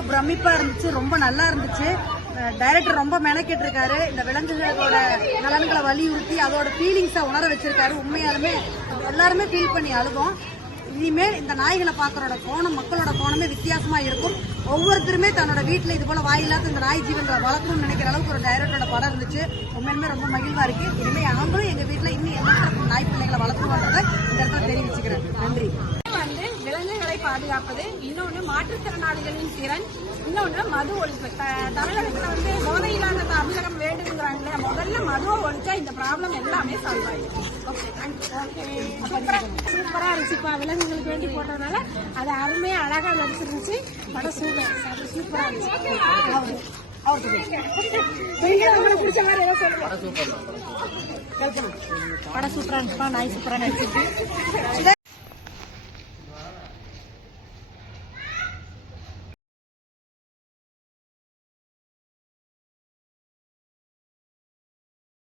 ரொம்ப பிரமிப்பா இருந்துச்சு, ரொம்ப நல்லா இருந்துச்சு. டைரக்டர் ரொம்ப மெனக்கிட்டு இருக்காரு. இந்த விலங்குகளோட நலன்களை வலியுறுத்தி அதோட ஃபீலிங்ஸை உணர வச்சிருக்காரு. உண்மையாலுமே எல்லாருமே ஃபீல் பண்ணி அழுவோம். இனிமேல் இந்த நாய்களை பார்க்கறோட கோணம், மக்களோட கோணமே வித்தியாசமா இருக்கும். ஒவ்வொருத்தருமே தன்னோட வீட்டில் இது போல வாயில்லாத இந்த நாய் ஜீவன்களை வளர்க்கணும்னு நினைக்கிற அளவுக்கு ஒரு டைரக்டரோட படம் இருந்துச்சு. உண்மையுமே ரொம்ப மகிழ்வா இருக்கு. இனிமே நாங்களும் எங்க வீட்டில் இன்னும் என்ன நாய் பிள்ளைகளை வளர்க்கணும்ன்றதை இந்த இடத்துல தெரிவிச்சுக்கிறேன். நன்றி. விலங்குகளை பாதுகாப்பது, இன்னொன்று மாற்றுத்திறனாளிகளின் திறன், இன்னொன்று மது ஒழிப்பு. தமிழகத்தில் போதையில்லாத தமிழகம் வேண்டுங்கிறாங்களே, முதல்ல மதுவை ஒழிச்சா இந்த ப்ராப்ளம் எல்லாமே சால்வ் ஆயிடும். சூப்பரா இருந்துச்சுப்பா. விலங்குகளுக்கு வேண்டி போட்டதுனால அது அருமையா அழகா நடிச்சிருந்துச்சு. படம் சூப்பரா இருந்துச்சு. உங்களுக்கு பிடிச்ச மாதிரி ஏதோ சொல்லுங்க. படம் சூப்பரா இருந்துச்சுப்பா. நாய் சூப்பரா நடிச்சிருக்கு.